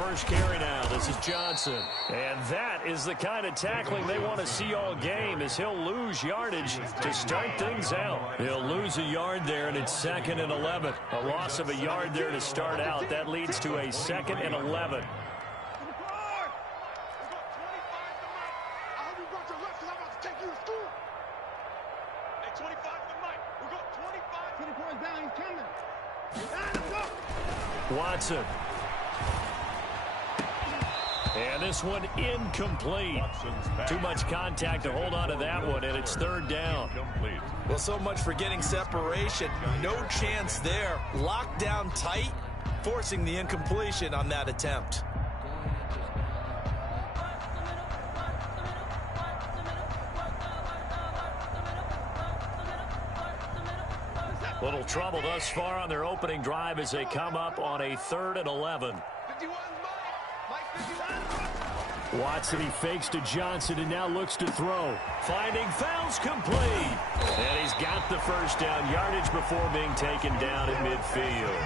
first carry now. This is Johnson. And that is the kind of tackling they want to see all game, as he'll lose yardage to start things out. He'll lose a yard there, and it's 2nd and 11. A loss of a yard there to start out. That leads to a 2nd and 11. Watson. And this one incomplete. Too much contact to hold on to that one, and it's 3rd down. Well, so much for getting separation. No chance there. Locked down tight, forcing the incompletion on that attempt. Little trouble thus far on their opening drive as they come up on a 3rd and 11. Watson, he fakes to Johnson and now looks to throw. Finding Fowles complete. And he's got the first down. Yardage before being taken down at midfield.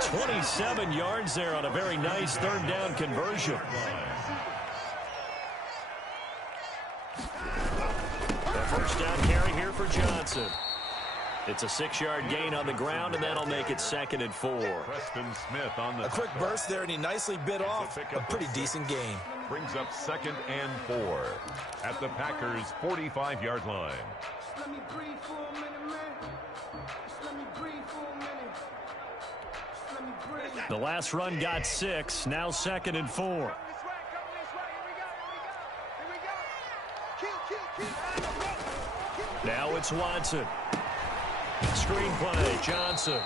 27 yards there on a very nice 3rd down conversion. The first down carry here for Johnson. It's a 6-yard gain on the ground, and that'll make it 2nd and 4. A quick burst there, and he nicely bit off a pretty decent gain. Brings up 2nd and 4 at the Packers' 45-yard line. The last run got 6, now 2nd and 4. Now it's Watson. Screen play, Johnson.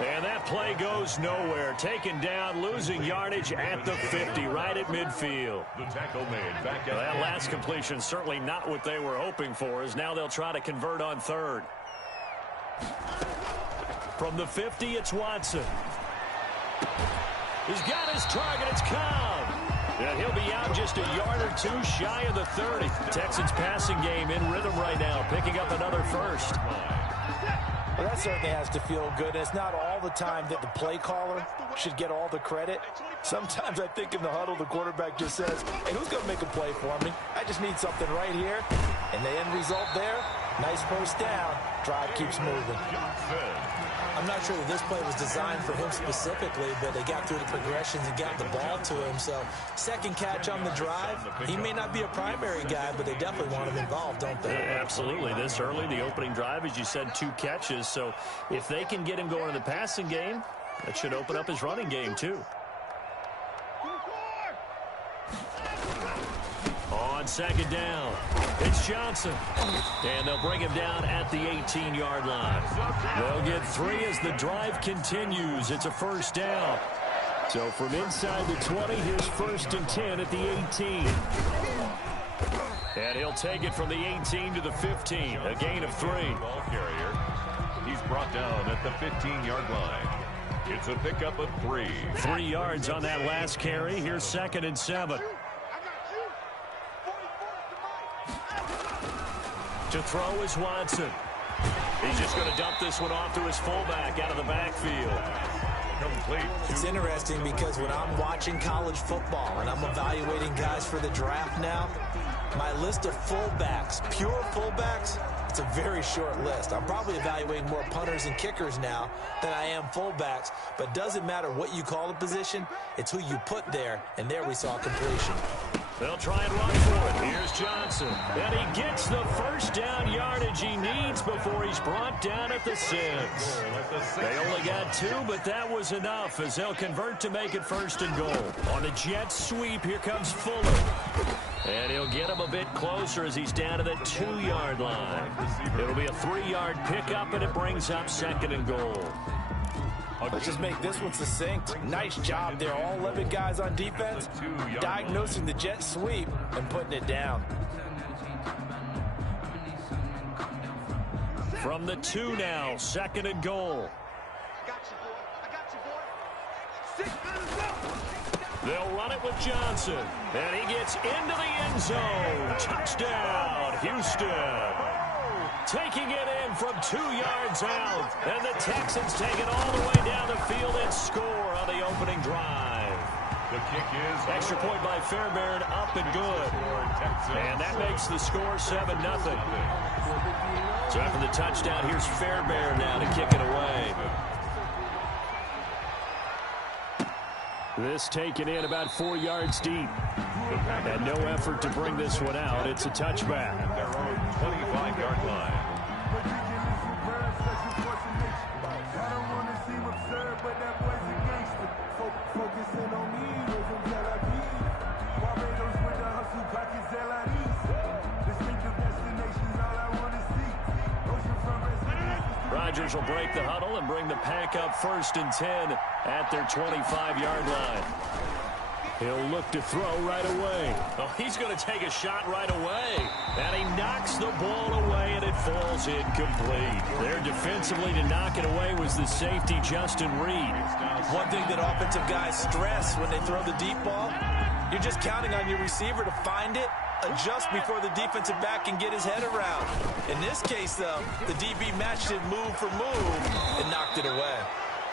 And that play goes nowhere. Taken down, losing yardage at the 50, right at midfield. The tackle made back at that last completion certainly not what they were hoping for, as now they'll try to convert on 3rd. From the 50, it's Watson. He's got his target. It's Cobb. And he'll be out just a yard or 2 shy of the 30. Texans passing game in rhythm right now, picking up another first. Well, that certainly has to feel good. It's not all the time that the play caller should get all the credit. Sometimes I think in the huddle, the quarterback just says, hey, who's going to make a play for me? I just need something right here. And the end result there, nice first down. Drive keeps moving. I'm not sure that this play was designed for him specifically, but they got through the progressions and got the ball to him. So, second catch on the drive. He may not be a primary guy, but they definitely want him involved, don't they? Absolutely. This early, the opening drive, as you said, 2 catches. So, if they can get him going in the passing game, that should open up his running game, too. On 2nd down, it's Johnson. And they'll bring him down at the 18-yard line. They'll get 3 as the drive continues. It's a first down. So from inside the 20, here's 1st and 10 at the 18. And he'll take it from the 18 to the 15, a gain of 3. Ball carrier. He's brought down at the 15-yard line. It's a pickup of 3. 3 yards on that last carry. Here's 2nd and 7. To throw is Watson. He's just going to dump this one off to his fullback out of the backfield. Complete. It's interesting because when I'm watching college football and I'm evaluating guys for the draft now, my list of fullbacks, pure fullbacks, it's a very short list. I'm probably evaluating more punters and kickers now than I am fullbacks, but it doesn't matter what you call the position, it's who you put there, and there we saw completion. They'll try and run for it. Here's Johnson. And he gets the first down yardage he needs before he's brought down at the 6. They only got 2, but that was enough as they'll convert to make it 1st and goal. On the jet sweep, here comes Fuller. And he'll get him a bit closer as he's down to the 2-yard line. It'll be a 3-yard pickup, and it brings up 2nd and goal. Let's just make this one succinct. Nice job there. All 11 guys on defense diagnosing the jet sweep and putting it down. From the 2 now, 2nd and goal. They'll run it with Johnson. And he gets into the end zone. Touchdown, Houston. Taking it in from 2 yards out. And the Texans take it all the way down the field and score on the opening drive. The kick is Extra point by Fairbairn, up and good. And that makes the score 7-0. So after the touchdown, here's Fairbairn now to kick it away. This taken in about 4 yards deep. And no effort to bring this one out. It's a touchback. At their own 25-yard line. Rodgers will break the huddle and bring the pack up 1st and 10 at their 25-yard line. He'll look to throw right away. Oh, he's going to take a shot right away. And he knocks the ball away, and it falls incomplete. There defensively to knock it away was the safety, Justin Reed. One thing that offensive guys stress when they throw the deep ball, you're just counting on your receiver to find it, adjust before the defensive back can get his head around. In this case, though, the DB matched it move for move and knocked it away.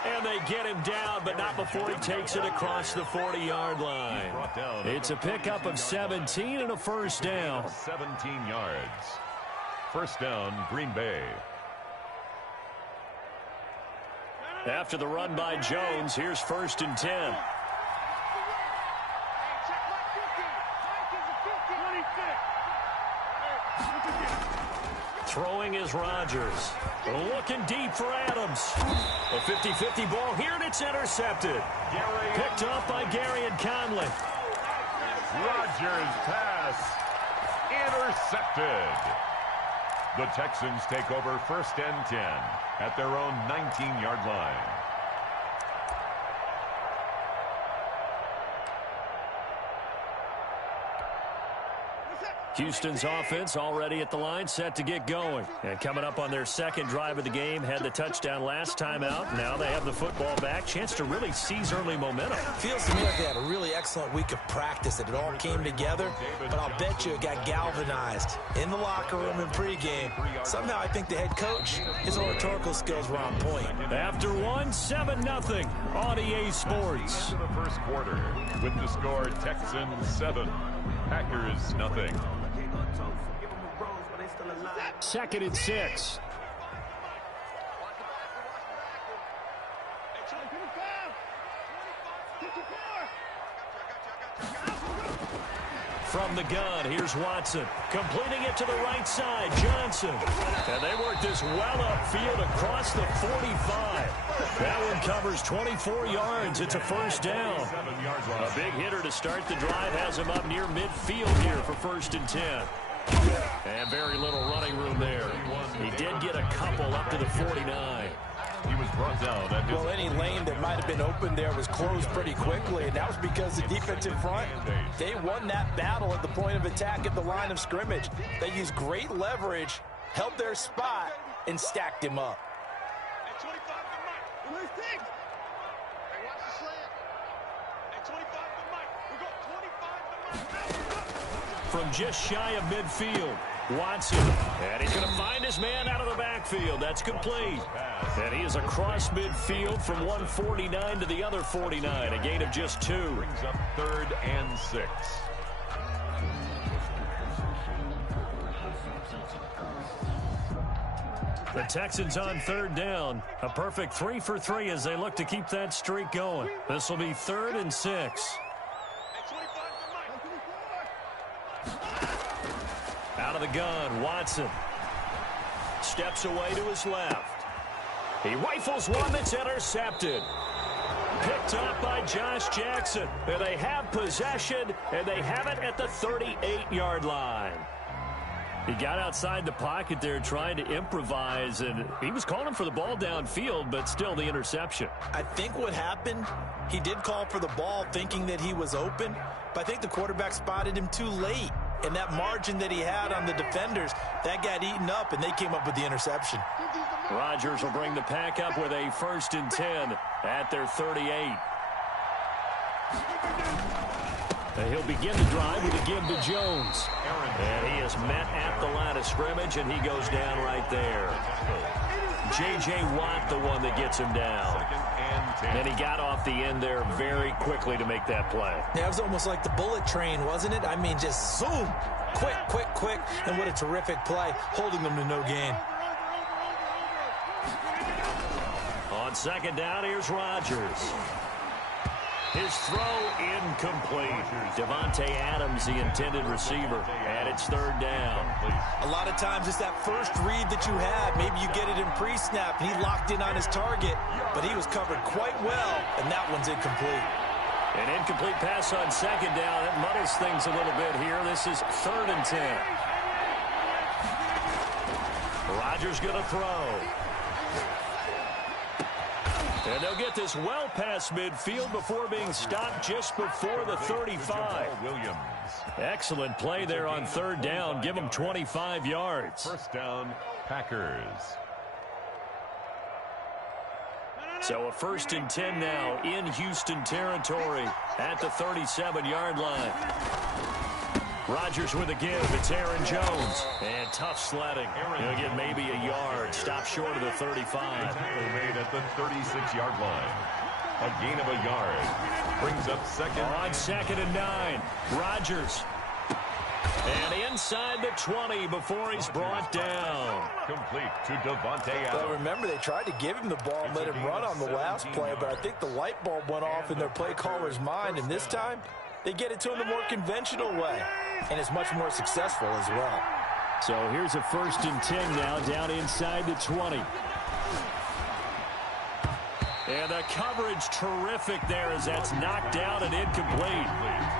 And they get him down, but not before he takes it across the 40-yard line. It's a pickup of 17 and a first down. 17 yards. First down, Green Bay. After the run by Jones, here's 1st and 10. Throwing is Rodgers. Looking deep for Adams. A 50-50 ball here, and it's intercepted. Picked up by Gary and Conley. Rodgers' pass intercepted. The Texans take over 1st and 10 at their own 19-yard line. Houston's offense already at the line, set to get going. And coming up on their second drive of the game, had the touchdown last time out. Now they have the football back. Chance to really seize early momentum. Feels to me like they had a really excellent week of practice, that it all came together. But I'll bet you it got galvanized in the locker room and pregame. Somehow I think the head coach, his oratorical skills were on point. After one, 7-0 on EA Sports. Into the first quarter with the score Texans 7, Packers nothing. 2nd and 6. From the gun, here's Watson. Completing it to the right side, Johnson. And they work this well upfield across the 45. That one covers 24 yards. It's a first down. A big hitter to start the drive has him up near midfield here for 1st and 10. And very little running room there. He did get a couple up to the 49. He was brought down. Well, any lane that might have been open there was closed pretty quickly, and that was because the defensive front, they won that battle at the point of attack at the line of scrimmage. They used great leverage, held their spot, and stacked him up. From just shy of midfield, Watson. And he's going to find his man out of the backfield. That's complete. And he is across midfield from 149 to the other 49. A gain of just 2. Brings up 3rd and 6. The Texans on 3rd down. A perfect 3 for 3 as they look to keep that streak going. This will be 3rd and 6. Out of the gun, Watson. Steps away to his left. He rifles one that's intercepted. Picked up by Josh Jackson. And they have possession, and they have it at the 38-yard line. He got outside the pocket there trying to improvise, and he was calling for the ball downfield, but still the interception. I think what happened, he did call for the ball thinking that he was open, but I think the quarterback spotted him too late. And that margin that he had on the defenders, that got eaten up, and they came up with the interception. Rodgers will bring the pack up with a 1st and 10 at their 38. He'll begin the drive with a give to Jones. And he is met at the line of scrimmage, and he goes down right there. J.J. Watt, the one that gets him down. And he got off the end there very quickly to make that play. Yeah, it was almost like the bullet train, wasn't it? I mean, just zoom. Quick, quick, quick. And what a terrific play, holding them to no gain. On second down, here's Rodgers. His throw incomplete. Davante Adams, the intended receiver, and it's third down. A lot of times it's that first read that you have. Maybe you get it in pre-snap, and he locked in on his target, but he was covered quite well, and that one's incomplete. An incomplete pass on second down. That muddles things a little bit here. This is 3rd and 10. Rodgers going to throw. And they'll get this well past midfield before being stopped just before the 35. Excellent play there on 3rd down. Give them 25 yards. First down, Packers. So a 1st and 10 now in Houston territory at the 37-yard line. Rodgers with a give. It's Aaron Jones. And tough sledding. He'll get maybe a yard. Stop short of the 35. Tackle made at the 36-yard line. A gain of a yard. Brings up second. On 2nd and 9. Rodgers. And inside the 20 before he's brought down. Complete to Davante Adams. Well, remember, they tried to give him the ball and let him run on the last play, but I think the light bulb went off in their play caller's mind, and this time they get it to him the more conventional way, and it's much more successful as well. So here's a 1st and 10 now down inside the 20. And the coverage terrific there as that's knocked down and incomplete.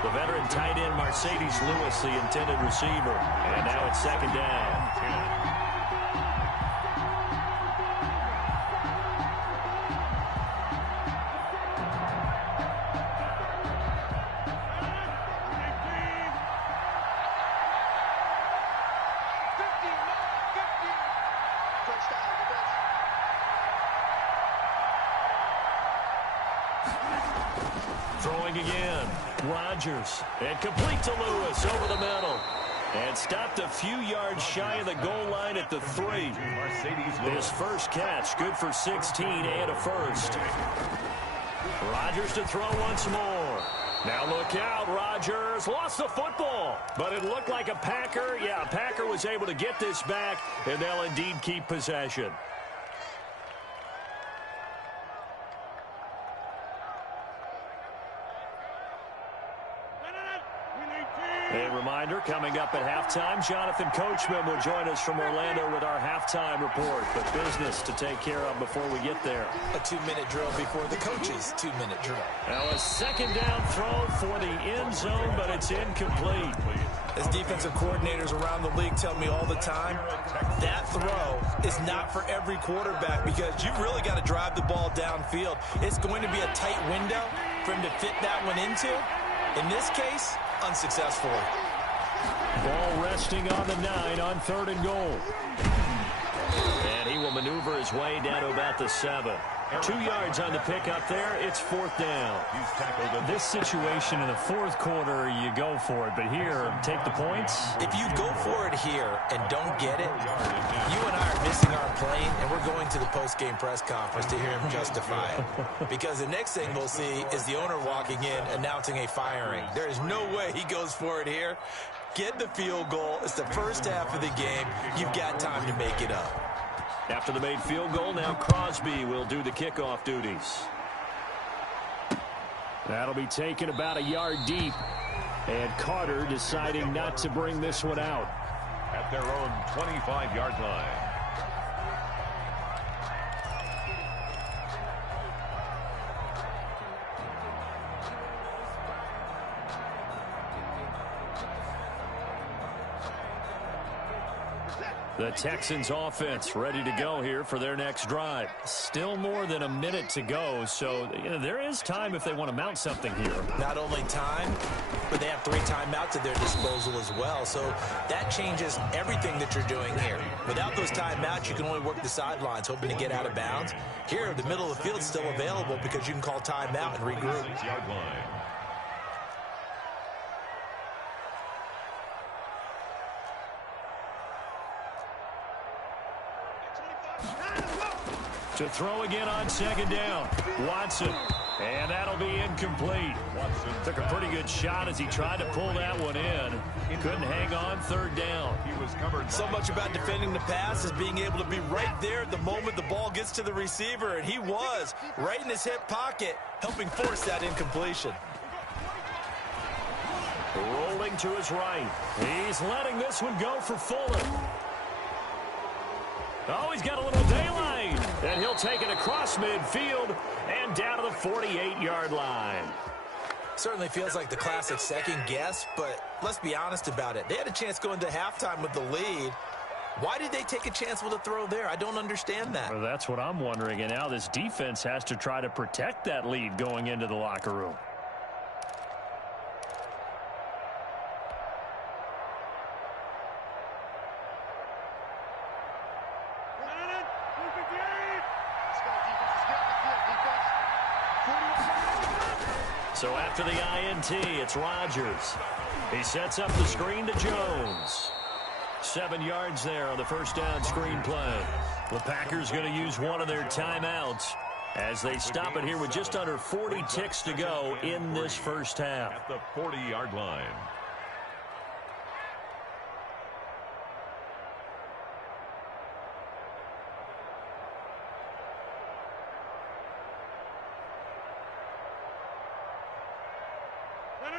The veteran tight end Mercedes Lewis, the intended receiver. And now it's 2nd down. Throwing again. Rodgers. And complete to Lewis over the middle. And stopped a few yards shy of the goal line at the 3. His first catch, good for 16 and a first. Rodgers to throw once more. Now look out, Rodgers lost the football, but it looked like a Packer. Yeah, Packer was able to get this back, and they'll indeed keep possession. A reminder, coming up at halftime, Jonathan Coachman will join us from Orlando with our halftime report. But business to take care of before we get there. A 2-minute drill before the coach's 2-minute drill. Now a 2nd down throw for the end zone, but it's incomplete. As defensive coordinators around the league tell me all the time, that throw is not for every quarterback because you've really got to drive the ball downfield. It's going to be a tight window for him to fit that one into. In this case, unsuccessfully. Ball resting on the 9 on 3rd and goal. And he will maneuver his way down to about the 7. 2 yards on the pickup there. It's 4th down. This situation in the 4th quarter, you go for it. But here, take the points. If you go for it here and don't get it, you and I are missing our plane, and we're going to the post-game press conference to hear him justify it. Because the next thing we'll see is the owner walking in announcing a firing. There is no way he goes for it here. Get the field goal. It's the first half of the game. You've got time to make it up. After the made field goal, now Crosby will do the kickoff duties. That'll be taken about a yard deep. And Carter deciding not to bring this one out. At their own 25-yard line. The Texans offense ready to go here for their next drive. Still more than a minute to go, so there is time if they want to mount something here. Not only time, but they have 3 timeouts at their disposal as well. So that changes everything that you're doing here. Without those timeouts, you can only work the sidelines, hoping to get out of bounds. Here, the middle of the field's still available because you can call timeout and regroup. 6-yard line. To throw again on second down. Watson. And that'll be incomplete. Took a pretty good shot as he tried to pull that one in. Couldn't hang on third down. He was covered. So much about defending the pass is being able to be right there at the moment the ball gets to the receiver, and he was right in his hip pocket, helping force that incompletion. Rolling to his right. He's letting this one go for Fuller. Oh, he's got a little daylight. And he'll take it across midfield and down to the 48-yard line. Certainly feels like the classic second guess, but let's be honest about it. They had a chance going to halftime with the lead. Why did they take a chance with a throw there? I don't understand that. Well, that's what I'm wondering. And now this defense has to try to protect that lead going into the locker room. So after the INT, it's Rodgers. He sets up the screen to Jones. 7 yards there on the first down screen play. The Packers going to use one of their timeouts as they stop it here with just under 40 ticks to go in this first half. At the 40-yard line.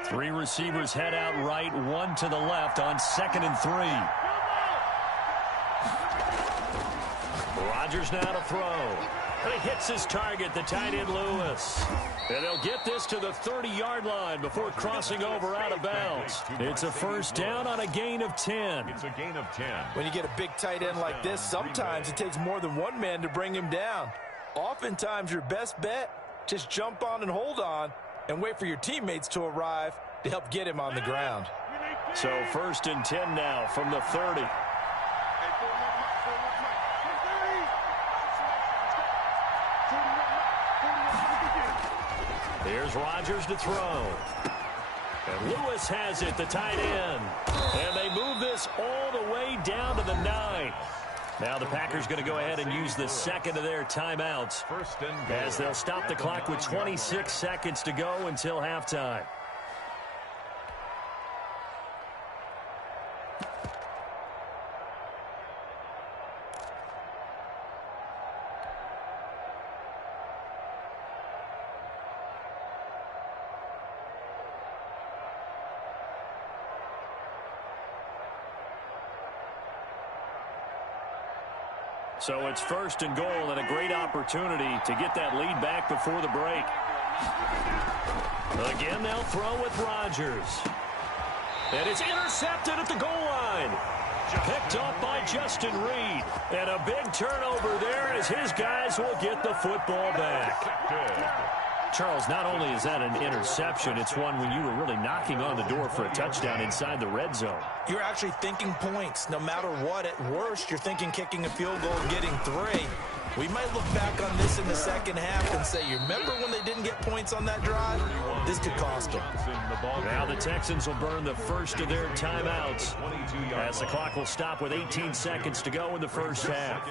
Three receivers head out right, one to the left on 2nd and 3. Rodgers now to throw. And he hits his target, the tight end Lewis. And they'll get this to the 30-yard line before crossing over out of bounds. It's a first down on a gain of 10. It's a gain of 10. When you get a big tight end like this, sometimes it takes more than one man to bring him down. Oftentimes, your best bet, just jump on and hold on and wait for your teammates to arrive to help get him on the ground. So 1st and 10 now from the 30. Here's Rodgers to throw. And Lewis has it, the tight end. And they move this all the way down to the 9. Now the Packers going to go ahead and use the second of their timeouts as they'll stop the clock with 26 seconds to go until halftime. So it's 1st and goal and a great opportunity to get that lead back before the break. Again, they'll throw with Rodgers. And it's intercepted at the goal line. Picked up by Justin Reed. And a big turnover there as his guys will get the football back. Charles, not only is that an interception, it's one when you were really knocking on the door for a touchdown inside the red zone. You're actually thinking points. No matter what, at worst, you're thinking kicking a field goal and getting 3. We might look back on this in the second half and say, you remember when they didn't get points on that drive? This could cost them. Now the Texans will burn the first of their timeouts as the clock will stop with 18 seconds to go in the first half.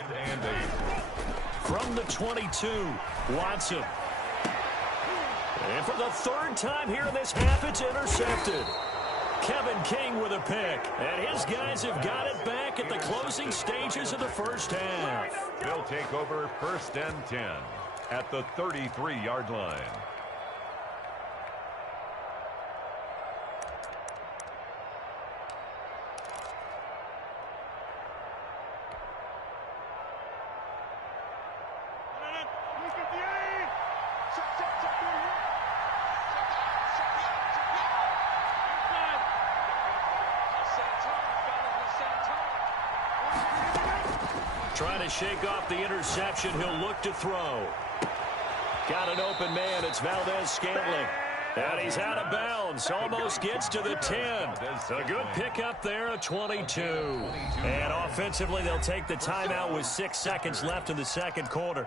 From the 22, Watson. And for the 3rd time here in this half, it's intercepted. Kevin King with a pick. And his guys have got it back at the closing stages of the first half. They'll take over 1st and 10 at the 33-yard line. Trying to shake off the interception. He'll look to throw. Got an open man. It's Valdez-Scantling. And he's out of bounds. Almost gets to the 10. A good pickup there at 22. And offensively, they'll take the timeout with 6 seconds left in the second quarter.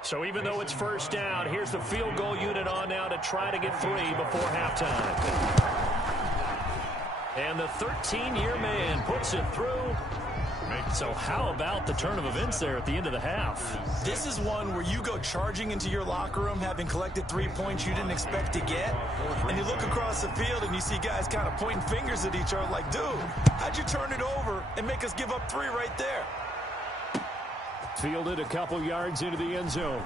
So even though it's first down, here's the field goal unit on now to try to get 3 before halftime. And the 13-year man puts it through. So how about the turn of events there at the end of the half? This is one where you go charging into your locker room having collected 3 points you didn't expect to get, and you look across the field and you see guys kind of pointing fingers at each other like, dude, how'd you turn it over and make us give up 3 right there? Fielded a couple yards into the end zone.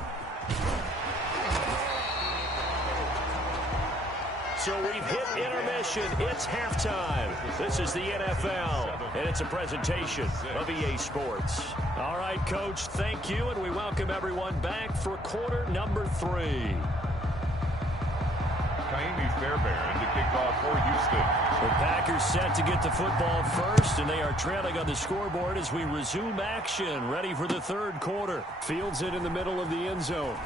So we've hit intermission. It's halftime. This is the NFL, and it's a presentation of EA Sports. All right, Coach, thank you, and we welcome everyone back for quarter number 3. Kaimi Fairbairn to kick off for Houston. The Packers set to get the football first, and they are trailing on the scoreboard as we resume action, ready for the third quarter. Fields it in the middle of the end zone.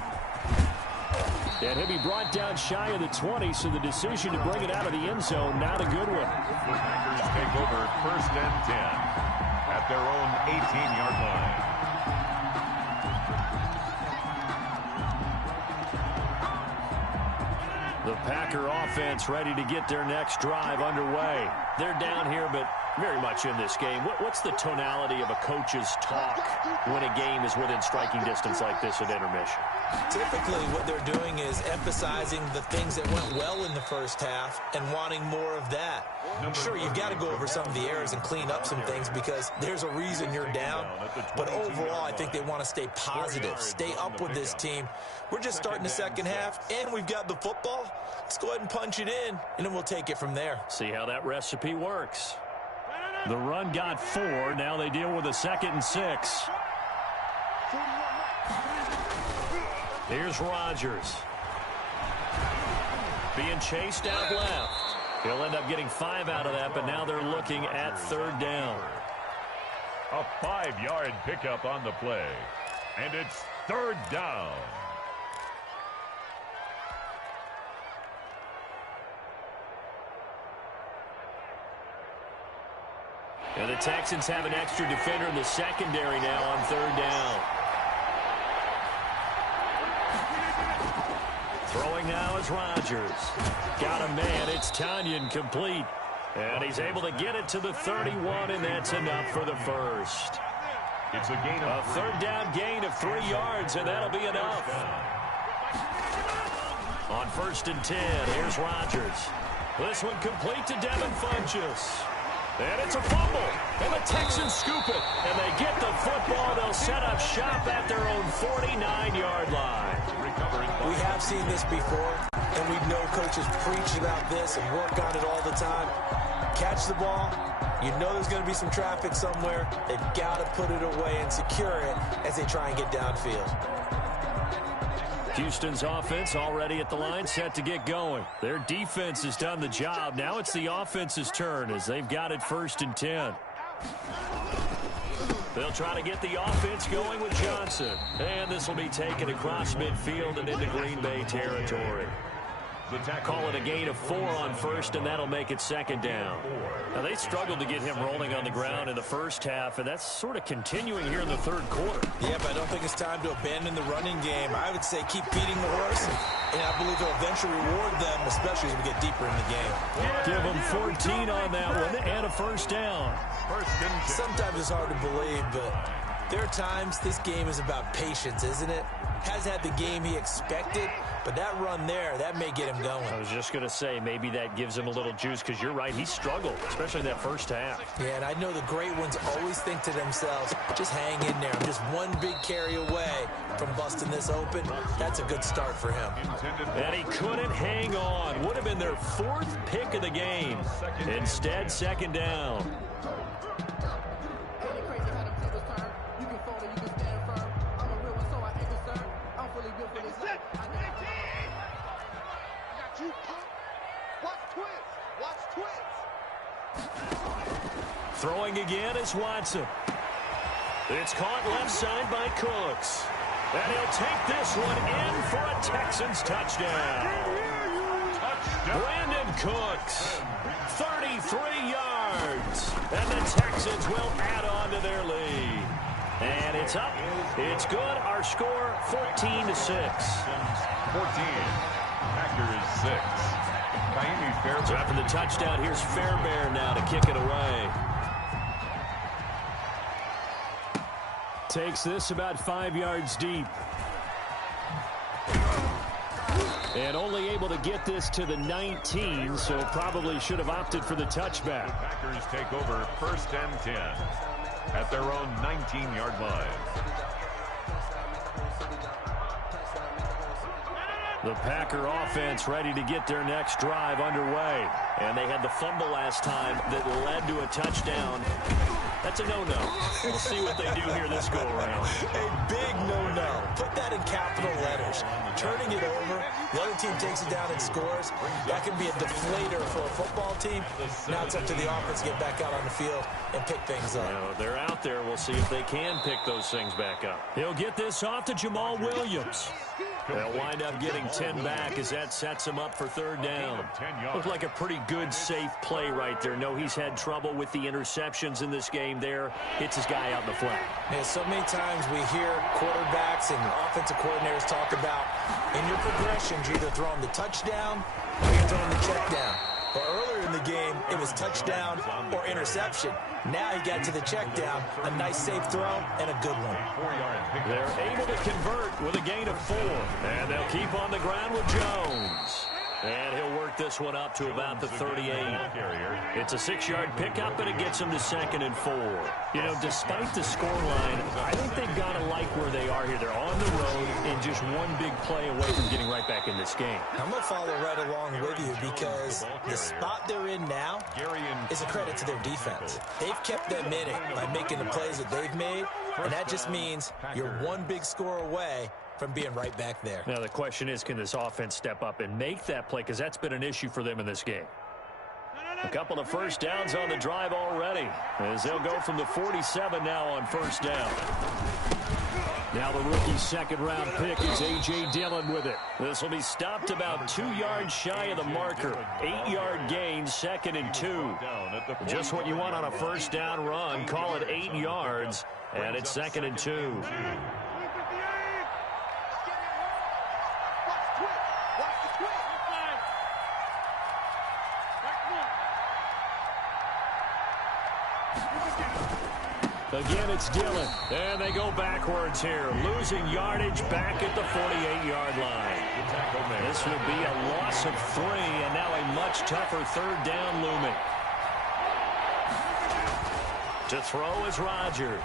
And he'll be brought down shy of the 20, so the decision to bring it out of the end zone, not a good one. The Packers take over 1st and 10 at their own 18-yard line. The Packer offense ready to get their next drive underway. They're down here, but very much in this game. What's the tonality of a coach's talk when a game is within striking distance like this at intermission? Typically, what they're doing is emphasizing the things that went well in the first half and wanting more of that. Sure, you've got to go over some of the errors and clean up some things because there's a reason you're down. But overall, I think they want to stay positive, stay up with this team. We're just starting the second half, and we've got the football. Let's go ahead and punch it in, and then we'll take it from there. See how that recipe works. The run got 4. Now they deal with a 2nd and 6. Here's Rodgers. Being chased out left. He'll end up getting 5 out of that, but now they're looking at 3rd down. A 5-yard pickup on the play. And it's 3rd down. And the Texans have an extra defender in the secondary now on 3rd down. Throwing now is Rodgers. Got a man. It's Tanyan complete. And he's able to get it to the 31, and that's enough for the first. It's a gain of 3rd down gain of 3 yards, and that'll be enough. On 1st and 10, here's Rodgers. This one complete to Devin Funchess. And it's a fumble, and the Texans scoop it, and they get the football. They'll set up shop at their own 49-yard line. We have seen this before, and we know coaches preach about this and work on it all the time. Catch the ball. You know there's going to be some traffic somewhere. They've got to put it away and secure it as they try and get downfield. Houston's offense already at the line, set to get going. Their defense has done the job. Now it's the offense's turn as they've got it 1st and 10. They'll try to get the offense going with Johnson. And this will be taken across midfield and into Green Bay territory. Call it a gain of 4 on 1st, and that'll make it 2nd down. Now, they struggled to get him rolling on the ground in the first half, and that's sort of continuing here in the 3rd quarter. Yeah, but I don't think it's time to abandon the running game. I would say keep feeding the horse, and I believe it'll eventually reward them, especially as we get deeper in the game. Give them 14 on that one and a 1st down. Sometimes it's hard to believe, but there are times this game is about patience, isn't it? Hasn't had the game he expected, but that run there, that may get him going. I was just going to say, maybe that gives him a little juice, because you're right, he struggled, especially in that first half. Yeah, and I know the great ones always think to themselves, just hang in there. I'm just one big carry away from busting this open. That's a good start for him. And he couldn't hang on. Would have been their 4th pick of the game. Instead, 2nd down. Throwing again is Watson. It's caught left side by Cooks. And he'll take this one in for a Texans touchdown. Brandon Cooks, 33 yards. And the Texans will add on to their lead. And it's up. It's good. Our score, 14-6. 14. Packers 6. So after the touchdown, here's Fairbairn now to kick it away. Takes this about 5 yards deep. And only able to get this to the 19, so probably should have opted for the touchback. The Packers take over 1st and 10 at their own 19-yard line. The Packer offense ready to get their next drive underway. And they had the fumble last time that led to a touchdown. That's a no-no. We'll see what they do here this go-around. A big no-no. Put that in capital letters. Turning it over, the other team takes it down and scores. That can be a deflator for a football team. Now it's up to the offense to get back out on the field and pick things up. You know, they're out there. We'll see if they can pick those things back up. He'll get this off to Jamal Williams. They'll wind up getting 10 back as that sets him up for 3rd down. Looked like a pretty good, safe play right there. No, he's had trouble with the interceptions in this game there. Hits his guy out in the flat. Yeah, so many times we hear quarterbacks and offensive coordinators talk about in your progressions, you're either throwing the touchdown or you're throwing the check down. But earlier in the game, it was touchdown or interception. Now he got to the check down, a nice safe throw, and a good one. They're able to convert with a gain of 4. And they'll keep on the ground with Jones. And he'll work this one up to about the 38. It's a 6-yard pickup, and it gets him to 2nd and 4. You know, despite the scoreline, I think they've got to like where they are here. They're on the road and just one big play away from getting right back in this game. I'm going to follow right along with you because the spot they're in now is a credit to their defense. They've kept them in it by making the plays that they've made, and that just means you're one big score away from being right back there. Now, the question is, can this offense step up and make that play? Because that's been an issue for them in this game. A couple of 1st downs on the drive already, as they'll go from the 47 now on 1st down. Now the rookie 2nd-round pick is A.J. Dillon with it. This will be stopped about 2 yards shy of the marker. 8-yard gain, 2nd and 2. Just what you want on a 1st down run. Call it 8 yards, and it's 2nd and 2. Again, it's Dillon, and they go backwards here, losing yardage back at the 48-yard line. This will be a loss of 3, and now a much tougher 3rd down looming. To throw is Rodgers.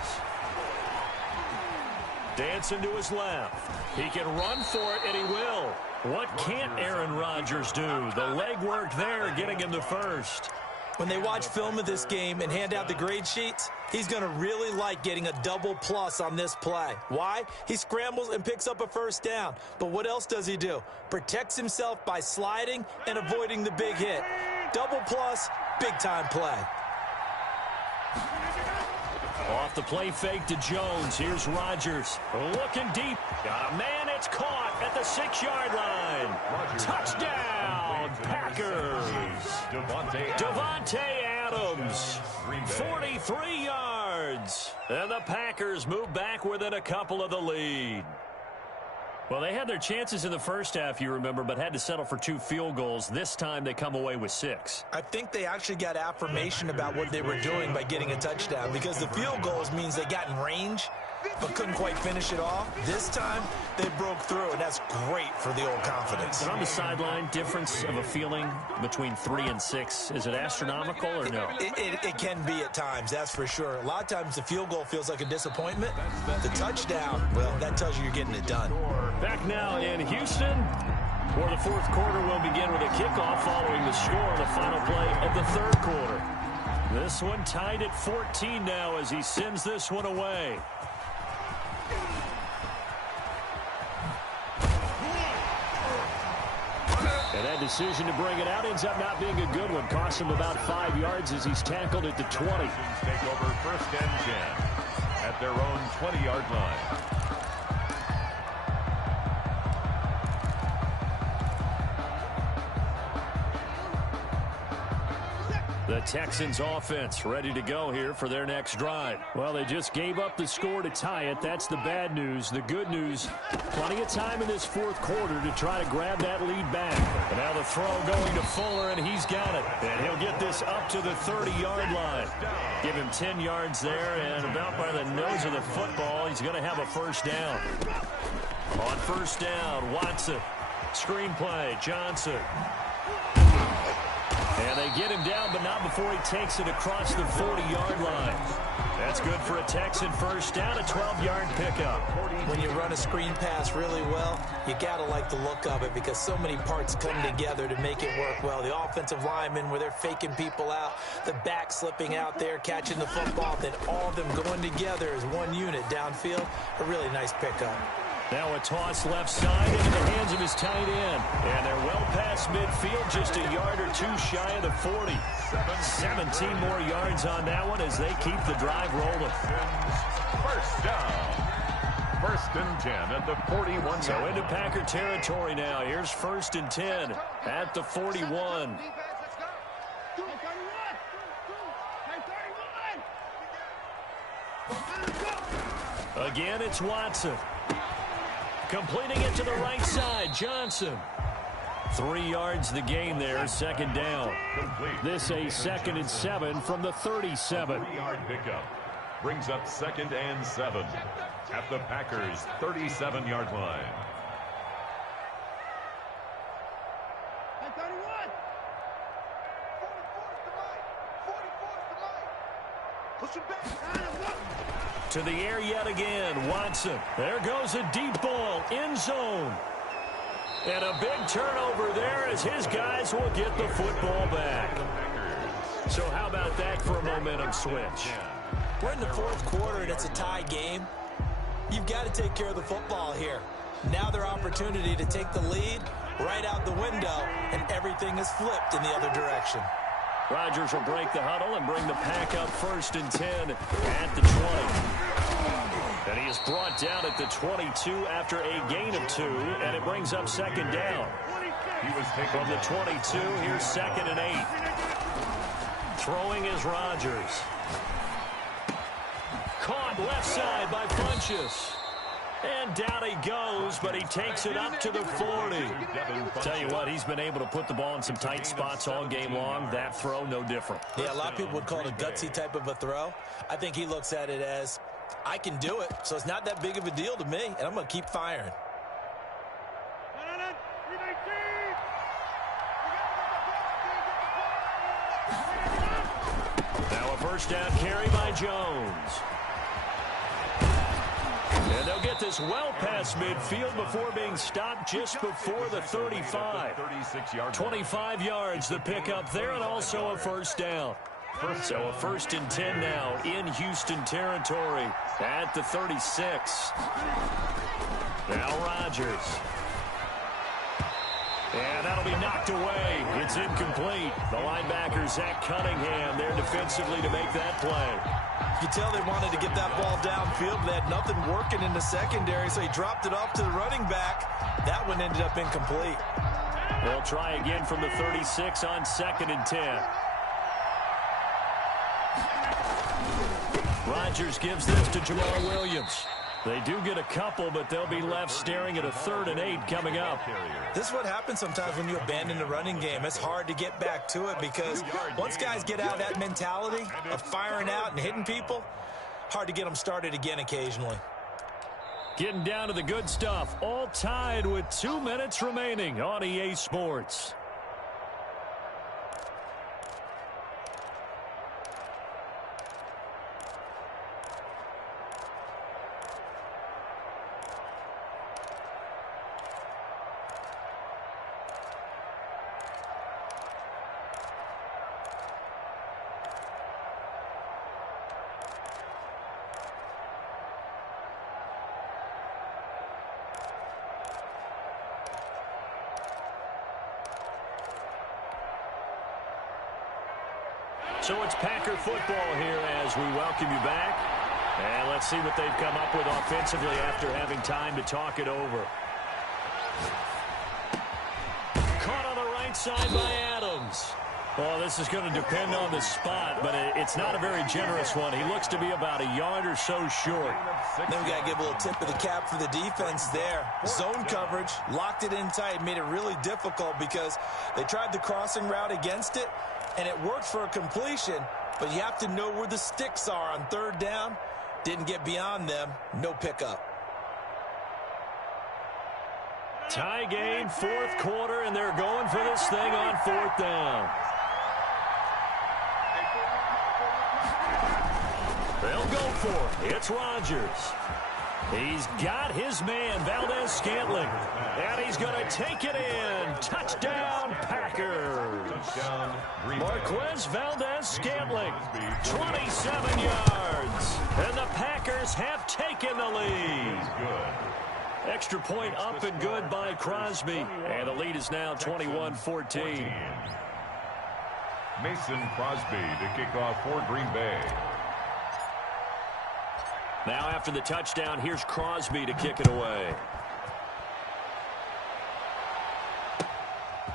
Dancing to his left. He can run for it, and he will. What can't Aaron Rodgers do? The leg work there, getting him the 1st. When they watch film of this game and hand out the grade sheets, he's going to really like getting a double plus on this play. Why? He scrambles and picks up a 1st down. But what else does he do? Protects himself by sliding and avoiding the big hit. Double plus, big-time play. Off the play fake to Jones. Here's Rodgers. Looking deep. Got a man. It's caught at the 6-yard line. Touchdown, Packers. Devontae Adams. 43 yards. And the Packers move back within a couple of the lead. Well, they had their chances in the 1st half, you remember, but had to settle for 2 field goals. This time they come away with 6. I think they actually got affirmation about what they were doing by getting a touchdown because the field goals means they got in range but couldn't quite finish it off. This time, they broke through, and that's great for the old confidence. And on the sideline, difference of a feeling between 3 and 6, is it astronomical or no? It can be at times, that's for sure. A lot of times the field goal feels like a disappointment. The touchdown, well, that tells you you're getting it done. Back now in Houston, where the 4th quarter will begin with a kickoff following the score on the final play of the 3rd quarter. This one tied at 14 now as he sends this one away. And that decision to bring it out ends up not being a good one. Costs him about 5 yards as he's tackled at the 20. Take over 1st and 10 at their own 20-yard line. The Texans offense ready to go here for their next drive. Well, they just gave up the score to tie it. That's the bad news. The good news, plenty of time in this fourth quarter to try to grab that lead back. And now the throw going to Fuller, and he's got it. And he'll get this up to the 30-yard line. Give him 10 yards there, and about by the nose of the football, he's going to have a first down. On first down, Watson. Screen play, Johnson. And they get him down, but not before he takes it across the 40-yard line. That's good for a Texan first down, a 12-yard pickup. When you run a screen pass really well, you got to like the look of it because so many parts come together to make it work well. The offensive linemen, where they're faking people out, the back slipping out there, catching the football, then all of them going together as one unit downfield. A really nice pickup. Now a toss left side into the hands of his tight end. And they're well past midfield, just a yard or two shy of the 40. 17 more yards on that one as they keep the drive rolling. First down. First and 10 at the 41. So into Packer territory now. Here's first and 10 at the 41. Again, it's Watson. Completing it to the right side, Johnson. 3 yards the gain there, second down. This a 2nd and 7 from the 37. 3-yard pickup brings up 2nd and 7 at the Packers' 37-yard line. To the air yet again, Watson. There goes a deep ball, end zone. And a big turnover there as his guys will get the football back. So how about that for a momentum switch? We're in the fourth quarter and it's a tie game. You've got to take care of the football here. Now their opportunity to take the lead right out the window, and everything is flipped in the other direction. Rodgers will break the huddle and bring the Pack up first and 10 at the 20. And he is brought down at the 22 after a gain of 2, and it brings up second down. He was taken from the 22. Here's 2nd and 8. Throwing is Rodgers. Caught left side by Funchess. And down he goes, but he takes it up to the 40. Tell you what, he's been able to put the ball in some tight spots all game long. That throw, no different. Yeah, a lot of people would call it a gutsy type of a throw. I think he looks at it as, I can do it, so it's not that big of a deal to me, and I'm going to keep firing. Now a first down carry by Jones. And they'll get this well past midfield before being stopped just before the 35. 25 yards the pickup there, and also a first down. So a 1st and 10 now in Houston territory at the 36. Now Rodgers. And that'll be knocked away. It's incomplete. The linebacker, Zach Cunningham, there defensively to make that play. You can tell they wanted to get that ball downfield. They had nothing working in the secondary, so he dropped it off to the running back. That one ended up incomplete. They'll try again from the 36 on 2nd and 10. Rodgers gives this to Jamal Williams. They do get a couple, but they'll be left staring at a 3rd and 8 coming up. This is what happens sometimes when you abandon the running game. It's hard to get back to it because once guys get out of that mentality of firing out and hitting people, hard to get them started again occasionally. Getting down to the good stuff. All tied with 2 minutes remaining on EA Sports. So it's Packer football here as we welcome you back. And let's see what they've come up with offensively after having time to talk it over. Caught on the right side by Adams. Well, this is going to depend on the spot, but it's not a very generous one. He looks to be about a yard or so short. Then we got to give a little tip of the cap for the defense there. Zone coverage, locked it in tight, made it really difficult because they tried the crossing route against it, and it worked for a completion, but you have to know where the sticks are on third down. Didn't get beyond them, no pickup. Tie game, fourth quarter, and they're going for this thing on fourth down. They'll go for it. It's Rodgers. He's got his man, Valdez-Scantling. And he's going to take it in. Touchdown, Packers. Marquez Valdez-Scantling, 27 yards. And the Packers have taken the lead. Extra point up and good by Crosby. And the lead is now 21-14. Mason Crosby to kick off for Green Bay. Now after the touchdown, here's Crosby to kick it away.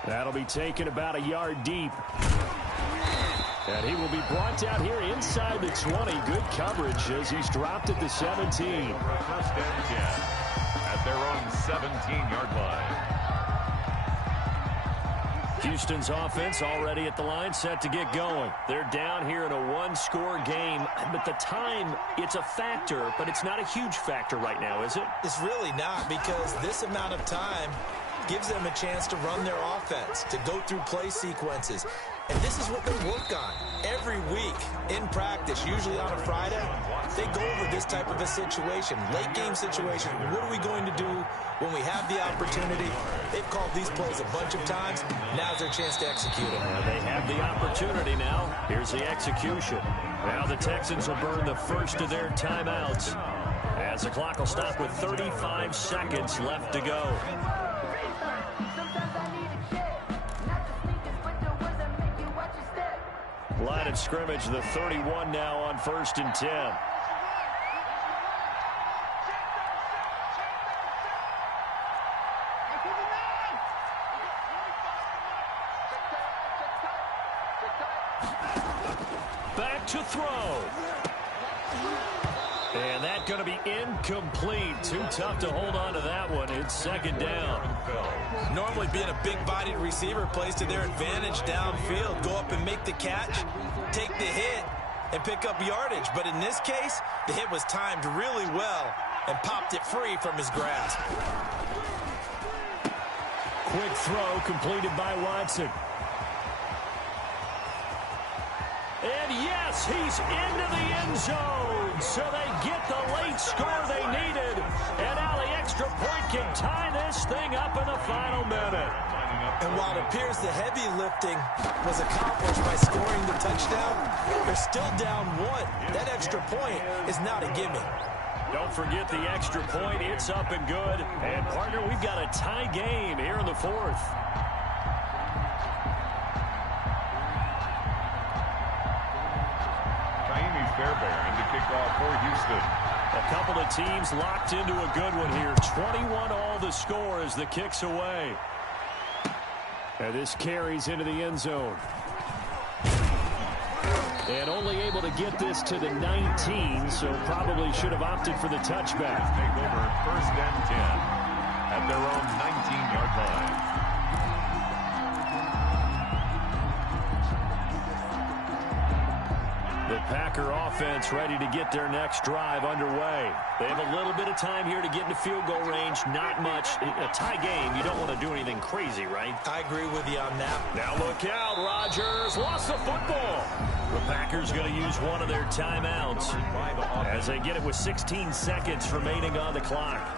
That'll be taken about a yard deep. And he will be brought down here inside the 20. Good coverage as he's dropped at the 17. First and 10 at their own 17-yard line. Houston's offense already at the line, set to get going. They're down here in a one-score game, but the time, it's a factor, but it's not a huge factor right now, is it? It's really not, because this amount of time gives them a chance to run their offense, to go through play sequences. And this is what they work on every week in practice, usually on a Friday. They go over this type of a situation, late game situation. What are we going to do when we have the opportunity? They've called these plays a bunch of times. Now's their chance to execute it. They have the opportunity now. Here's the execution. Now the Texans will burn the first of their timeouts as the clock will stop with 35 seconds left to go. Line of scrimmage, the 31 now on 1st and 10. Back to throw. And that's going to be incomplete. Too tough to hold on to that one. It's second down. Normally being a big-bodied receiver plays to their advantage downfield. Go up and make the catch, take the hit, and pick up yardage. But in this case, the hit was timed really well and popped it free from his grasp. Quick throw completed by Watson. And yes, he's into the end zone. So they get the late score they needed. And now the extra point can tie this thing up in the final minute. And while it appears the heavy lifting was accomplished by scoring the touchdown, they're still down one. That extra point is not a gimme. Don't forget the extra point. It's up and good. And, partner, we've got a tie game here in the fourth. Fairbairn to kick off for Houston. A couple of teams locked into a good one here. 21 all the score as the kick's away. And this carries into the end zone. And only able to get this to the 19, so probably should have opted for the touchback. Take over 1st and 10 at their own 19-yard line. The Packer offense ready to get their next drive underway. They have a little bit of time here to get into field goal range. Not much. A tie game, you don't want to do anything crazy, right? I agree with you on that. Now look out. Rodgers lost the football. The Packers going to use one of their timeouts as they get it with 16 seconds remaining on the clock.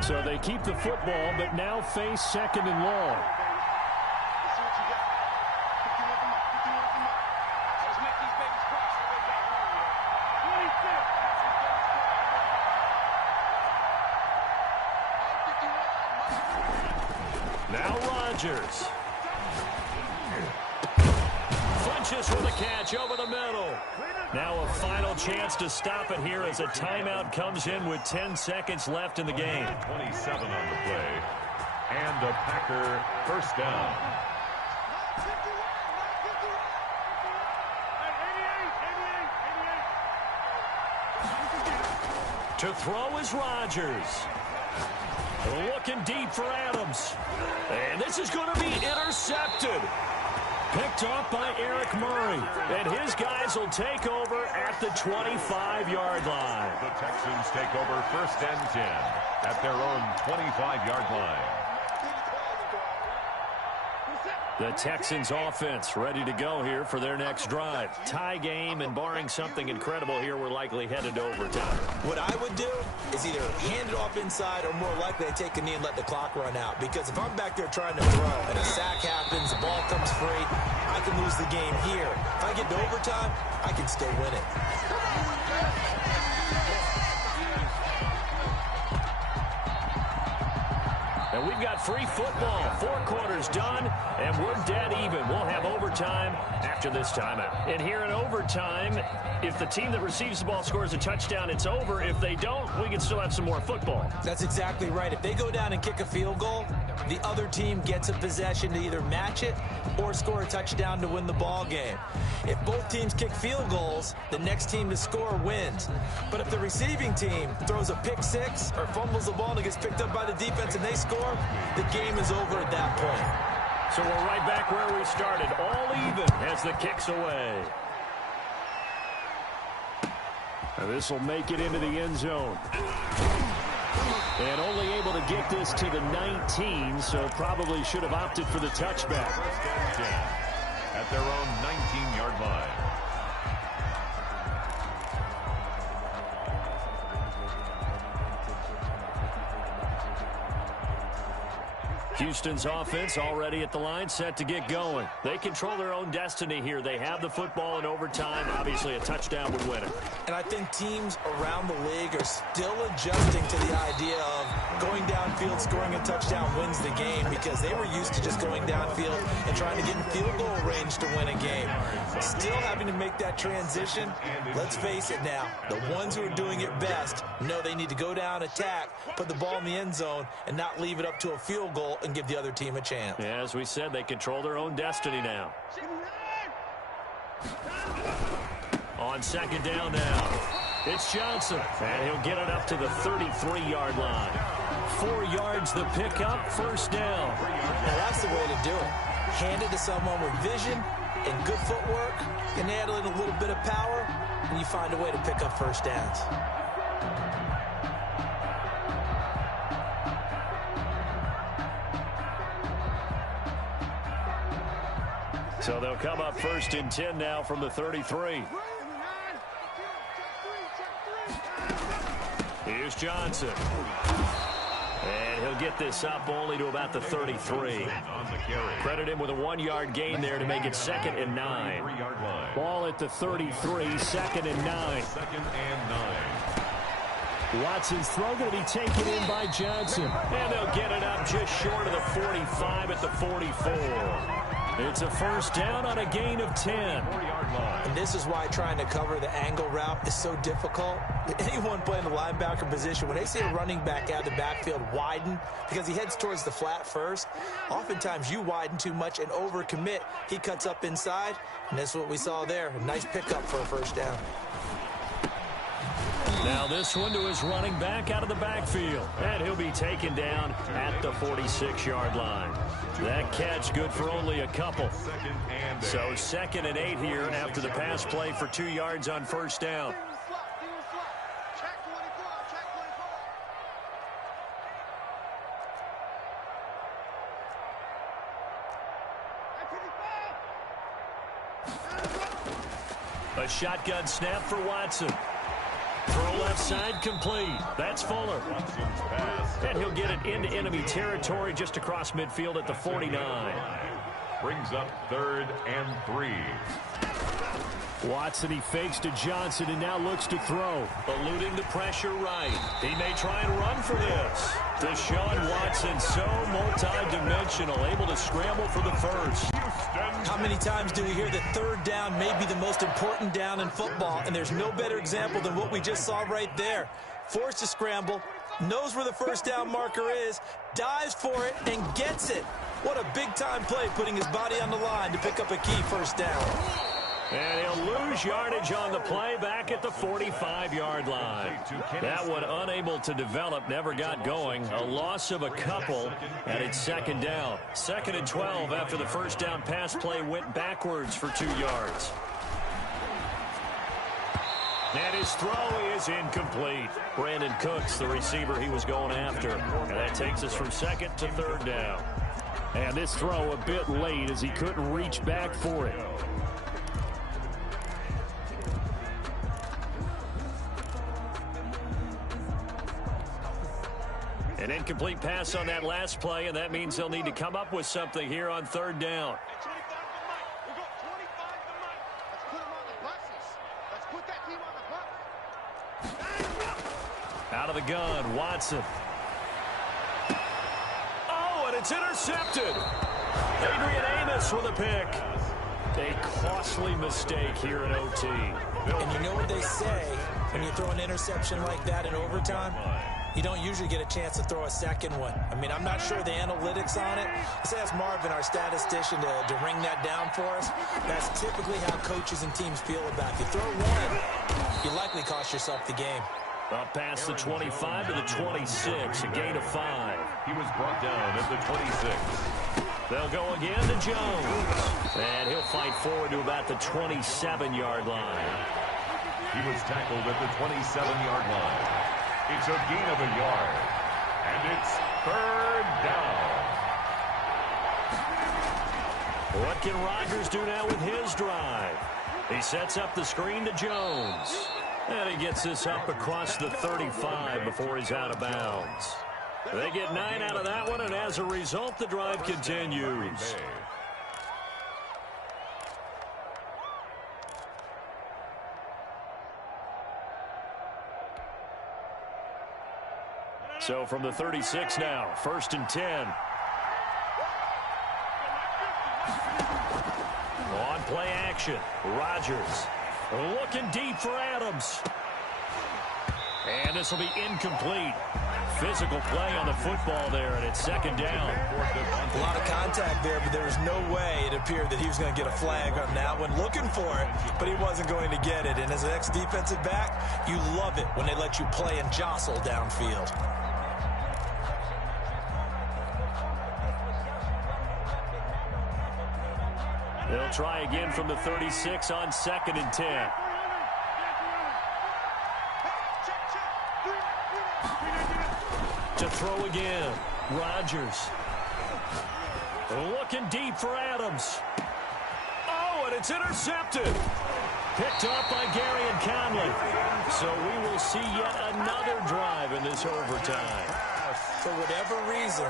So they keep the football, but now face 2nd and long. Now Rodgers. finishes with a catch over the middle. Now a final chance to stop it here as a timeout comes in with 10 seconds left in the game. 27 on the play. And a Packer first down. To throw is Rodgers. Looking deep for Adams. And this is going to be intercepted. Picked off by Eric Murray. And his guys will take over at the 25-yard line. The Texans take over first and 10 at their own 25-yard line. The Texans offense ready to go here for their next drive. Tie game, and barring something incredible here, we're likely headed to overtime. What I would do is either hand it off inside or more likely to take a knee and let the clock run out. Because if I'm back there trying to throw and a sack happens, the ball comes free, I can lose the game here. If I get to overtime, I can still win it. And we've got free football. 4 quarters done, and we're dead even. We'll have overtime after this timeout. And here in overtime, if the team that receives the ball scores a touchdown, it's over. If they don't, we can still have some more football. That's exactly right. If they go down and kick a field goal, the other team gets a possession to either match it or score a touchdown to win the ball game. If both teams kick field goals, the next team to score wins. But if the receiving team throws a pick six or fumbles the ball and it gets picked up by the defense and they score, the game is over at that point. So we're right back where we started, all even as the kick's away. And this will make it into the end zone. And only able to get this to the 19, so probably should have opted for the touchback. First and 10 at their own 19-yard line. Houston's offense already at the line, set to get going. They control their own destiny here. They have the football in overtime. Obviously, a touchdown would win it. And I think teams around the league are still adjusting to the idea of going downfield, scoring a touchdown wins the game, because they were used to just going downfield and trying to get in field goal range to win a game. Still having to make that transition. Let's face it now, the ones who are doing it best know they need to go down, attack, put the ball in the end zone, and not leave it up to a field goal and give the other team a chance. Yeah, as we said, they control their own destiny now. On second down now, it's Johnson, and he'll get it up to the 33-yard line. 4 yards the pickup, first down. Now that's the way to do it. Hand it to someone with vision and good footwork, and add in a little bit of power, and you find a way to pick up first downs. So they'll come up first and 10 now from the 33. Here's Johnson. And he'll get this up only to about the 33. Credit him with a 1-yard gain there to make it 2nd and 9. Ball at the 33, 2nd and 9. Watson's throw going to be taken in by Johnson. And they'll get it up just short of the 45 at the 44. It's a first down on a gain of 10. And this is why trying to cover the angle route is so difficult. Anyone playing the linebacker position, when they see a running back out of the backfield widen because he heads towards the flat first, oftentimes you widen too much and overcommit. He cuts up inside, and that's what we saw there. A nice pickup for a first down. Now this one to his running back out of the backfield. And he'll be taken down at the 46-yard line. That catch good for only a couple. So 2nd and 8 here after the pass play for 2 yards on first down. A shotgun snap for Watson. Throw left side complete. That's Fuller. And he'll get it into enemy territory just across midfield at the 49. Brings up 3rd and 3. Watson, he fakes to Johnson and now looks to throw. Eluding the pressure right. He may try and run for this. Deshaun Watson, so multi-dimensional, able to scramble for the first. Houston How many times do we hear that third down may be the most important down in football, and there's no better example than what we just saw right there. Forced to scramble, knows where the first down marker is, dives for it, and gets it. What a big-time play, putting his body on the line to pick up a key first down. And he'll lose yardage on the play back at the 45-yard line. That one unable to develop, never got going. A loss of a couple, and it's second down. 2nd and 12 after the first down pass play went backwards for 2 yards. And his throw is incomplete. Brandon Cooks, the receiver he was going after. And that takes us from 2nd to 3rd down. And this throw a bit late as he couldn't reach back for it. An incomplete pass on that last play, and that means they'll need to come up with something here on 3rd down. Out of the gun, Watson. Oh, and it's intercepted. Adrian Amos with a pick. A costly mistake here in OT. And you know what they say when you throw an interception like that in overtime? You don't usually get a chance to throw a second one. I mean, I'm not sure the analytics on it. Let's ask Marvin, our statistician, to ring that down for us. That's typically how coaches and teams feel about it. You throw one, you likely cost yourself the game. Up past the 25 to the 26, a gain of 5. He was brought down at the 26. They'll go again to Jones. And he'll fight forward to about the 27-yard line. He was tackled at the 27-yard line. It's a gain of a yard. And it's 3rd down. What can Rodgers do now with his drive? He sets up the screen to Jones. And he gets this up across the 35 before he's out of bounds. They get 9 out of that one, and as a result, the drive continues. So from the 36 now, 1st and 10. On play action, Rodgers looking deep for Adams. And this will be incomplete. Physical play on the football there, and it's 2nd down. A lot of contact there, but there was no way it appeared that he was going to get a flag on that one. Looking for it, but he wasn't going to get it. And as an ex-defensive back, you love it when they let you play and jostle downfield. They'll try again from the 36 on 2nd and 10. To throw again, Rodgers. Looking deep for Adams. Oh, and it's intercepted. Picked off by Gary and Conley. So we will see yet another drive in this overtime. For whatever reason,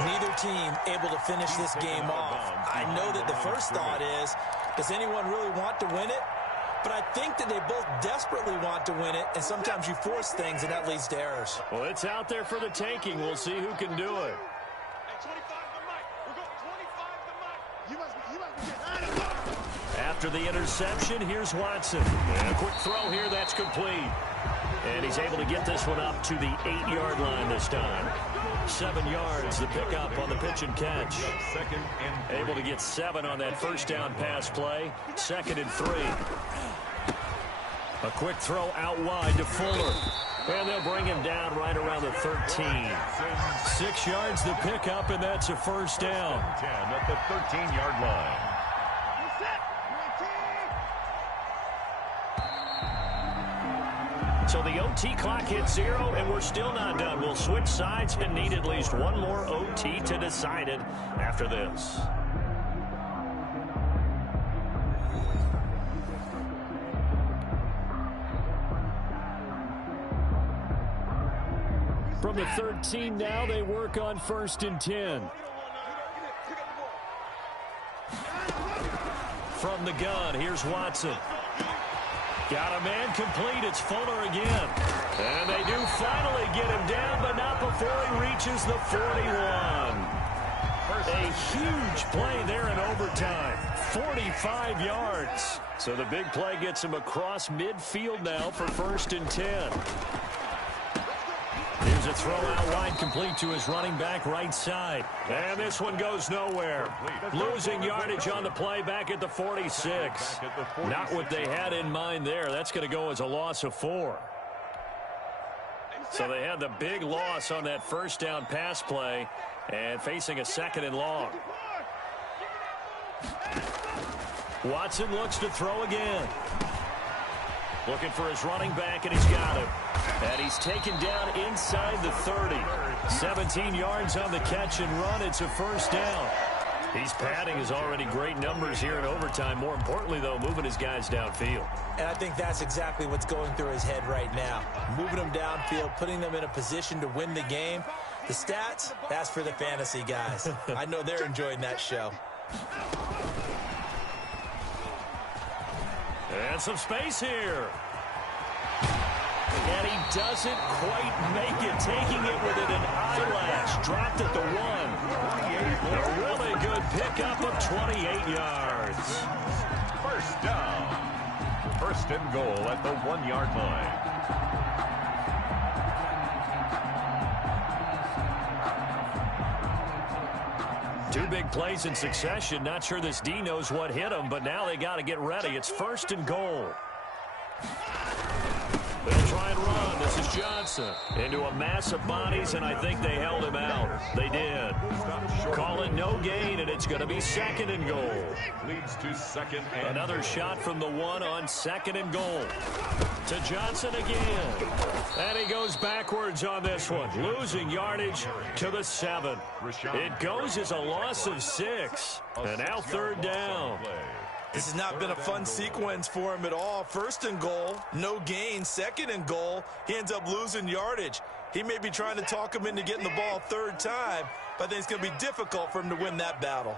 neither team able to finish this game off. I know that the first thought is, does anyone really want to win it? But I think that they both desperately want to win it, and sometimes you force things, and that leads to errors. Well, it's out there for the taking. We'll see who can do it. After the interception, here's Watson. And a quick throw here, that's complete. And he's able to get this one up to the 8-yard line this time. 7 yards, the pickup on the pitch and catch. Able to get 7 on that first down pass play. 2nd and 3. A quick throw out wide to Fuller. And they'll bring him down right around the 13. 6 yards the pickup, and that's a first down. 10 at the 13-yard line. So the OT clock hits 0, and we're still not done. We'll switch sides and need at least one more OT to decide it after this. From the 13 now, they work on 1st and 10. From the gun, here's Watson. Got a man complete. It's Fuller again. And they do finally get him down, but not before he reaches the 41. A huge play there in overtime. 45 yards. So the big play gets him across midfield now for 1st and 10. Here's a throw out wide, complete to his running back right side. And this one goes nowhere. Losing yardage on the play back at the 46. Not what they had in mind there. That's going to go as a loss of 4. So they had the big loss on that first down pass play and facing a 2nd and long. Watson looks to throw again. Looking for his running back, and he's got him. And he's taken down inside the 30. 17 yards on the catch and run. It's a 1st down. He's padding his already great numbers here in overtime. More importantly, though, moving his guys downfield. And I think that's exactly what's going through his head right now. Moving them downfield, putting them in a position to win the game. The stats, that's for the fantasy guys. I know they're enjoying that show. And some space here. And he doesn't quite make it, taking it within an eyelash. Dropped at the 1. A really good pickup of 28 yards. 1st down. 1st and goal at the 1-yard line. Two big plays in succession. Not sure this D knows what hit him, but now they got to get ready. It's 1st and goal. They'll try and run. This is Johnson. Into a mass of bodies, and I think they held him out. They did. Call it no gain, and it's going to be 2nd and goal. Leads to 2nd and Another shot from the 1 on 2nd and goal. To Johnson again. And he goes backwards on this one. Losing yardage to the 7. It goes as a loss of 6. And now 3rd down. This has not been a fun sequence for him at all. 1st and goal, no gain. 2nd and goal, he ends up losing yardage. He may be trying to talk him into getting the ball 3rd time, but I think it's going to be difficult for him to win that battle.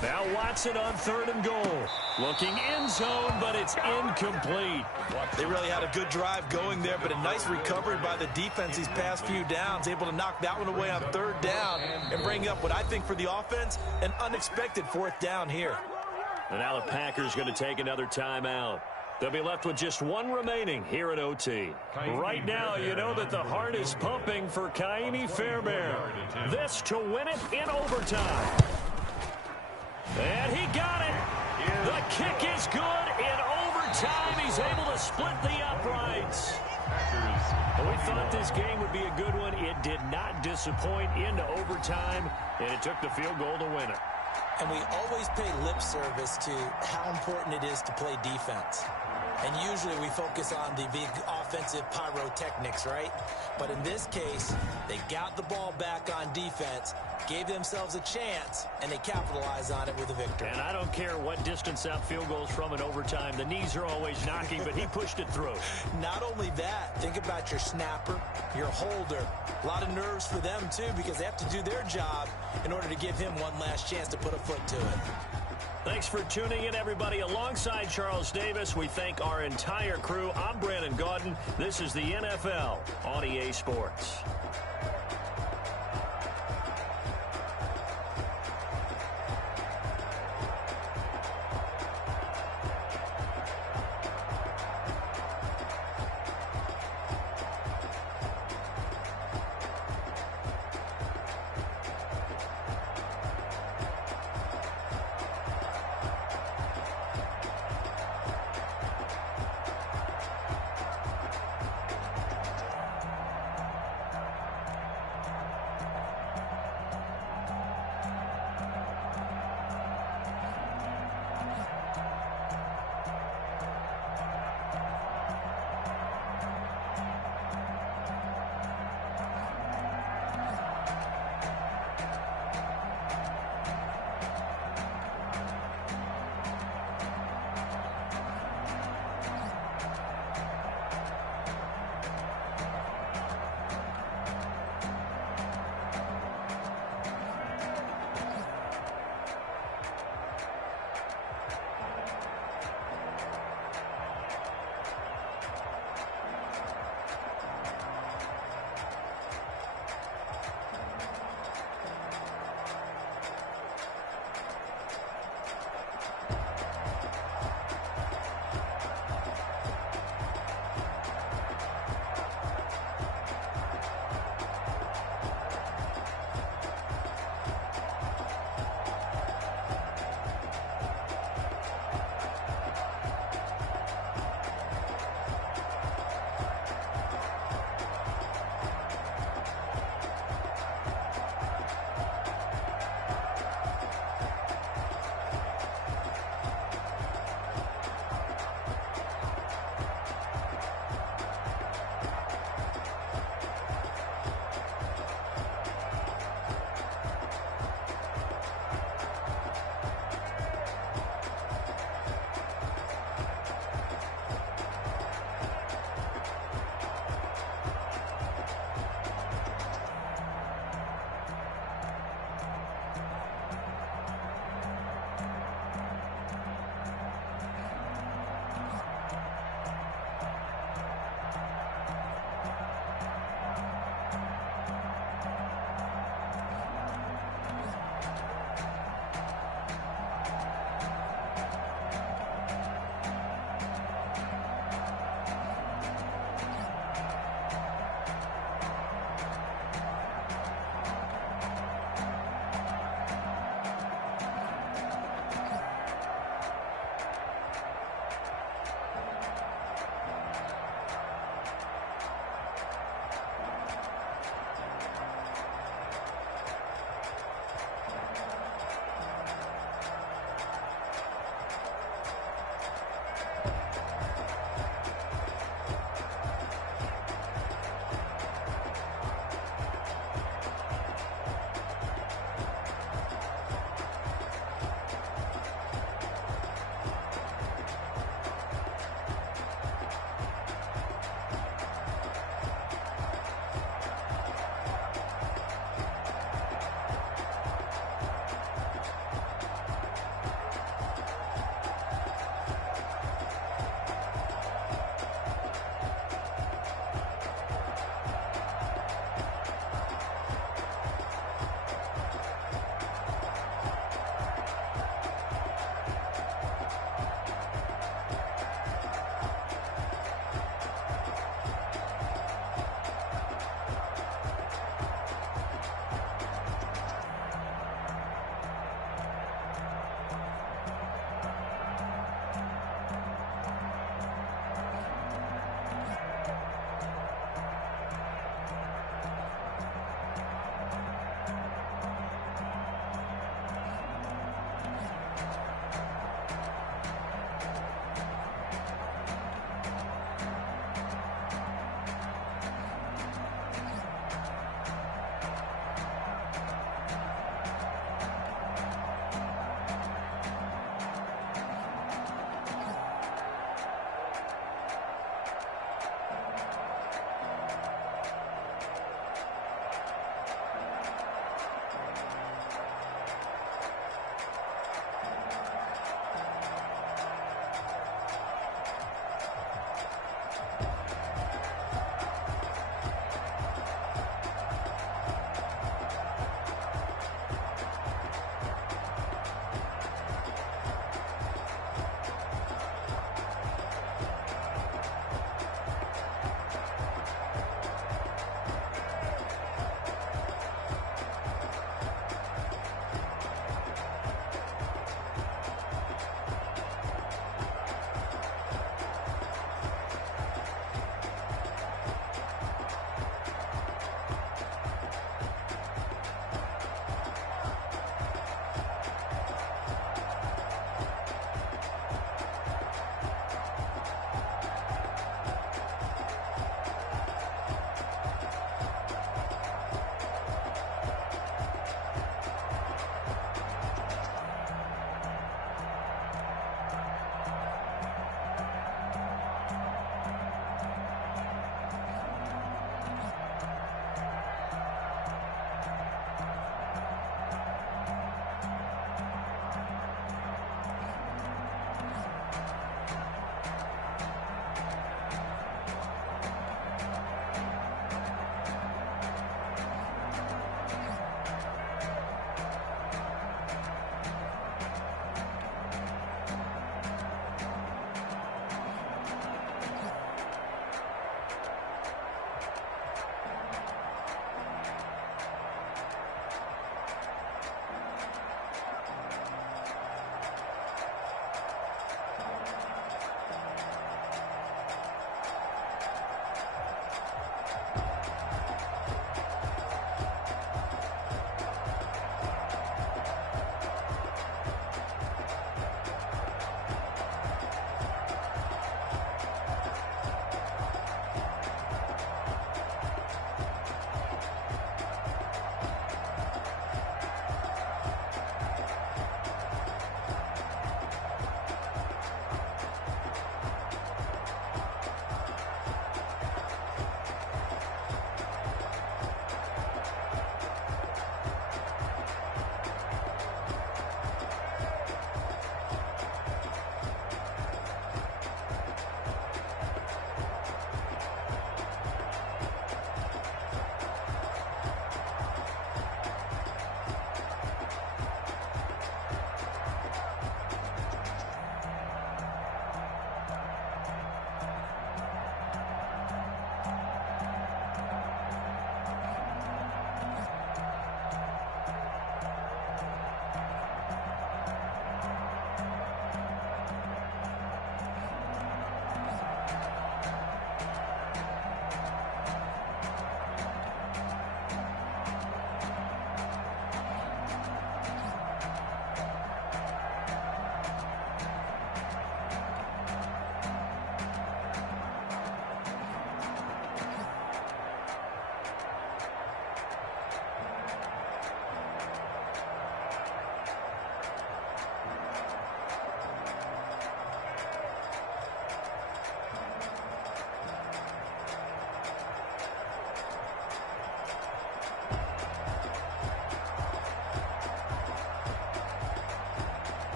Now Watson on 3rd and goal. Looking end zone, but it's incomplete. They really had a good drive going there, but a nice recovery by the defense these past few downs. Able to knock that one away on 3rd down and bring up what I think for the offense, an unexpected 4th down here. And now the Packers going to take another timeout. They'll be left with just 1 remaining here at OT. Right now, you know that the heart is pumping for Kaimi Fairbairn. This to win it in overtime. And he got it. The kick is good in overtime. He's able to split the uprights. We thought this game would be a good one. It did not disappoint into overtime, and it took the field goal to win it. And we always pay lip service to how important it is to play defense. And usually we focus on the big offensive pyrotechnics, right? But in this case, they got the ball back on defense, gave themselves a chance, and they capitalized on it with a victory. And I don't care what distance out field goals from in overtime. The knees are always knocking, but he pushed it through. Not only that, think about your snapper, your holder. A lot of nerves for them, too, because they have to do their job in order to give him one last chance to put a foot to it. Thanks for tuning in, everybody. Alongside Charles Davis, we thank our entire crew. I'm Brandon Gaudin. This is the NFL on EA Sports.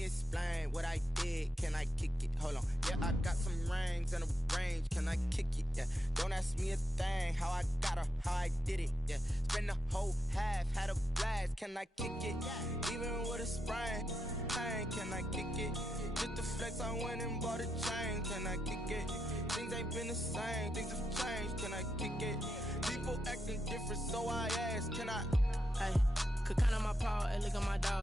me explain what I did. Can I kick it? Hold on. Yeah, I got some rings and a range. Can I kick it? Yeah. Don't ask me a thing. How I got her, how I did it. Yeah. Spend the whole half, had a blast. Can I kick it? Even with a sprain. Pain, can I kick it? Just the flex, I went and bought a chain. Can I kick it? Things ain't been the same. Things have changed. Can I kick it? People acting different, so I ask. Can I? Hey, could count on my paw and look at my dog.